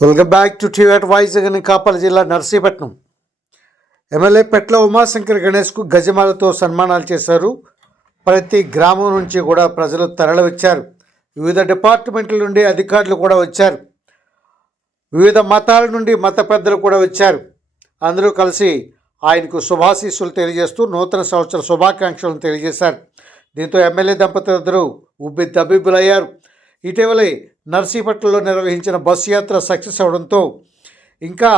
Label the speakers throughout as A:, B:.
A: Welcome back to TV Vizag అని కాపల జిల్లా నర్సీపట్నం ఎమ్మెల్యే పెట్ల ఉమాశంకర్ గణేష్కు గజమాలతో సన్మానాలు చేశారు ప్రతి గ్రామం నుంచి కూడా ప్రజలు తరలివచ్చారు వివిధ డిపార్ట్మెంట్ల నుండి అధికారులు కూడా వచ్చారు వివిధ మతాల నుండి మత పెద్దలు కూడా వచ్చారు అందరూ కలిసి ఆయనకు శుభాశీస్సులు తెలియజేస్తూ నూతన సంవత్సర శుభాకాంక్షలను తెలియజేశారు దీంతో ఎమ్మెల్యే దంపతులిద్దరూ ఉబ్బి దబ్బిబ్బులయ్యారు ఇటీవలే నర్సీపట్నంలో నిర్వహించిన బస్సు యాత్ర సక్సెస్ అవడంతో ఇంకా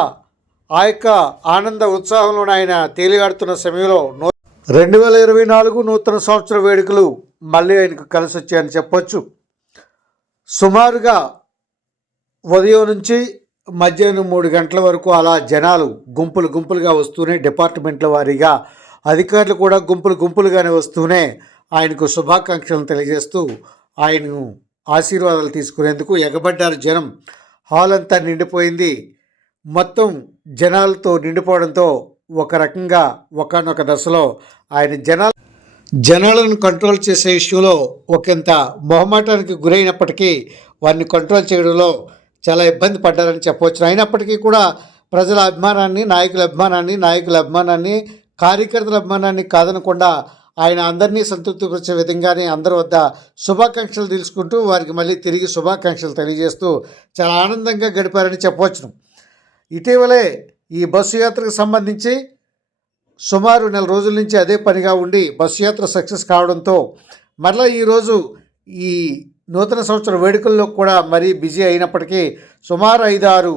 A: ఆ యొక్క ఆనంద ఉత్సాహంలో ఆయన తేలిగాడుతున్న సమయంలో నూ రెండు వేల ఇరవై నాలుగు నూతన సంవత్సర వేడుకలు మళ్ళీ ఆయనకు కలిసి వచ్చాయని చెప్పొచ్చు. సుమారుగా ఉదయం నుంచి మధ్యాహ్నం మూడు గంటల వరకు అలా జనాలు గుంపులు గుంపులుగా వస్తూనే డిపార్ట్మెంట్ల వారీగా అధికారులు కూడా గుంపులు గుంపులుగానే వస్తూనే ఆయనకు శుభాకాంక్షలను తెలియజేస్తూ ఆయనను ఆశీర్వాదాలు తీసుకునేందుకు ఎగబడ్డారు జనం. హాల్ అంతా నిండిపోయింది. మొత్తం జనాలతో నిండిపోవడంతో ఒక రకంగా ఒకనొక దశలో ఆయన జనాలు జనాలను కంట్రోల్ చేసే విషయంలో ఒకంత మొహమాటానికి గురైనప్పటికీ వారిని కంట్రోల్ చేయడంలో చాలా ఇబ్బంది పడ్డారని చెప్పవచ్చు అయినప్పటికీ కూడా ప్రజల అభిమానాన్ని నాయకుల అభిమానాన్ని నాయకుల అభిమానాన్ని కార్యకర్తల అభిమానాన్ని కాదనకుండా ఆయన అందరినీ సంతృప్తిపరిచే విధంగానే అందరి వద్ద శుభాకాంక్షలు తెలుసుకుంటూ వారికి మళ్ళీ తిరిగి శుభాకాంక్షలు తెలియజేస్తూ చాలా ఆనందంగా గడిపారని చెప్పవచ్చును. ఇటీవలే ఈ బస్సు యాత్రకు సంబంధించి సుమారు నెల రోజుల నుంచి అదే పనిగా ఉండి బస్సు యాత్ర సక్సెస్ కావడంతో మరలా ఈరోజు ఈ నూతన సంవత్సర వేడుకల్లో కూడా మరీ బిజీ అయినప్పటికీ సుమారు ఐదు ఆరు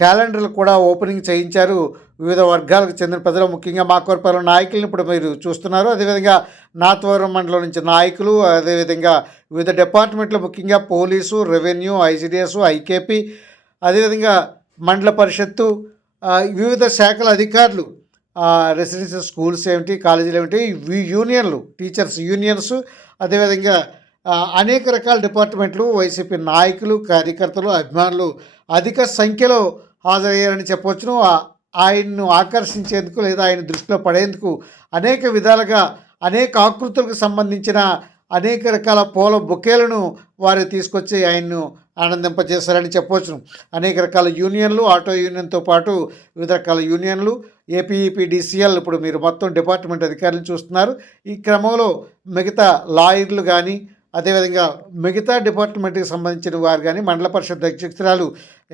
A: క్యాలెండర్లు కూడా ఓపెనింగ్ చేయించారు. వివిధ వర్గాలకు చెందిన ప్రజలు ముఖ్యంగా మాకోరపాలెం నాయకులను ఇప్పుడు మీరు చూస్తున్నారు. అదేవిధంగా నాతవరం మండలం నుంచి నాయకులు అదేవిధంగా వివిధ డిపార్ట్మెంట్లు ముఖ్యంగా పోలీసు రెవెన్యూ ఐసిడిఎస్ ఐకేపీ అదేవిధంగా మండల పరిషత్తు వివిధ శాఖల అధికారులు రెసిడెన్షియల్ స్కూల్స్ ఏమిటి కాలేజీలు ఏమిటి యూనియన్లు టీచర్స్ యూనియన్స్ అదేవిధంగా అనేక రకాల డిపార్ట్మెంట్లు వైసీపీ నాయకులు కార్యకర్తలు అభిమానులు అధిక సంఖ్యలో హాజరయ్యారని చెప్పవచ్చును. ఆయన్ను ఆకర్షించేందుకు లేదా ఆయన దృష్టిలో పడేందుకు అనేక విధాలుగా అనేక ఆకృతులకు సంబంధించిన అనేక రకాల పూల బొకేలను వారు తీసుకొచ్చి ఆయన్ను ఆనందింపజేశారని చెప్పవచ్చు అనేక రకాల యూనియన్లు ఆటో యూనియన్తో పాటు వివిధ రకాల యూనియన్లు ఏపీఈపీడీసీఎల్ ఇప్పుడు మీరు మొత్తం డిపార్ట్మెంట్ అధికారులు చూస్తున్నారు. ఈ క్రమంలో మిగతా లాయర్లు కానీ అదేవిధంగా మిగతా డిపార్ట్మెంట్కి సంబంధించిన వారు కానీ మండల పరిషత్ అధ్యక్షురాలు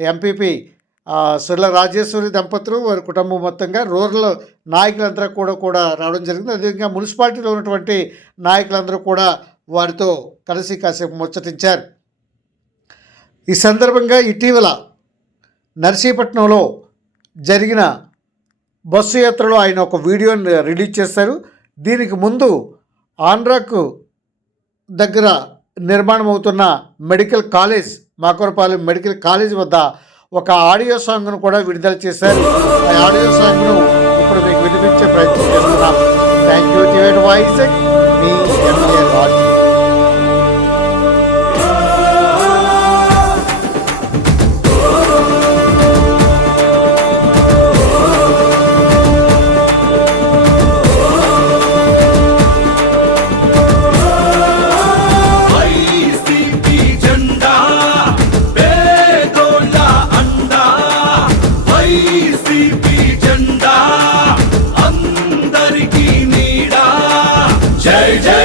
A: ఎంపీపీ సుర్ల రాజేశ్వరి దంపతులు వారి కుటుంబం మొత్తంగా రూరల్ నాయకులందరూ కూడా కూడా రావడం జరిగింది. అదేవిధంగా మున్సిపాలిటీలో ఉన్నటువంటి నాయకులందరూ కూడా వారితో కలిసి కాసేపు ముచ్చటించారు. ఈ సందర్భంగా ఇటీవల నర్సీపట్నంలో జరిగిన బస్సు యాత్రలో ఆయన ఒక వీడియోని రిలీజ్ చేశారు. దీనికి ముందు ఆంధ్రాకు దగ్గర నిర్మాణం అవుతున్న medical college Makurapalem medical college వద్ద ఒక ఆడియో సాంగ్ను కూడా విడుదల చేశారు. ఆ ఆడియో సాంగ్ను ఇప్పుడు మీకు వినిపించే ప్రయత్నం చేస్తున్నాం. థ్యాంక్ యూ టివేట్ వాయిస్ మీ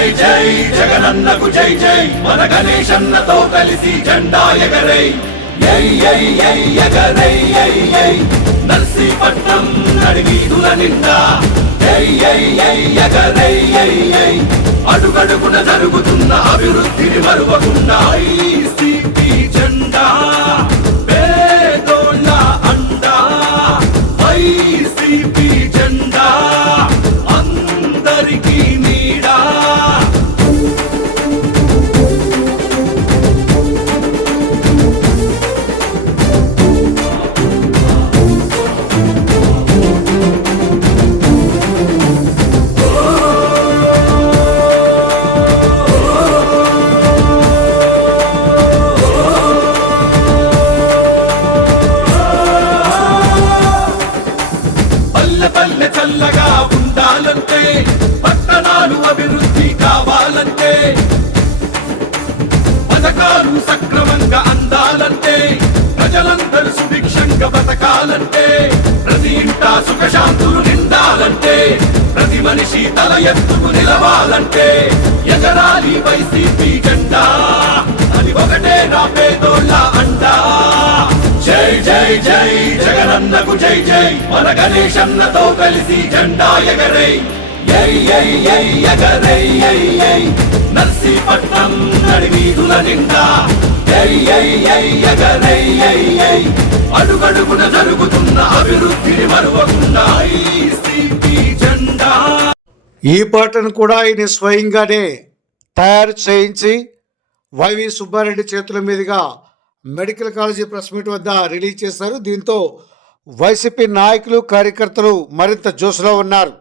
B: జై జై జగనన్నకు జై జై మన గణేశన్నతో కలిసి జెండా ఎగరై. యై యై యై ఎగరై యై యై నర్సీపట్నం నడివీధుల నిండా. యై యై యై ఎగరై యై యై అడుగడుగున జరుగుతున్న అభివృద్ధిని మరువకుండా ఐసీపీ పథకాలు సక్రమంగా అందాలంటే ప్రజలందరూ సుభిక్షంగా బతకాలంటే ప్రతి ఇంట సుఖశాంతులు నిండాలంటే ప్రతి మనిషి తల ఎత్తుకు నిలవాలంటే ఎగరాలి వైసీపీ జెండా. అది ఒకటే నా పేదోళ్ళ అండా. జై జై జై జగనన్నకు జై జై మన గణేశన్నతో కలిసి జెండా ఎగరై నర్సీపట్నం నడివీధుల నిండా అడుగడుగున జరుగుతున్న అభివృద్ధిని మరువకుండా జెండా
A: ఈ పాటను కూడా ఆయన స్వయంగానే తయారు చేయించి వైవి సుబ్బారెడ్డి చేతుల మీదుగా మెడికల్ కాలేజీ ప్రెస్ మీట్ వద్ద రిలీజ్ చేశారు. దీంతో వైసీపీ నాయకులు కార్యకర్తలు మరింత జోసులో ఉన్నారు.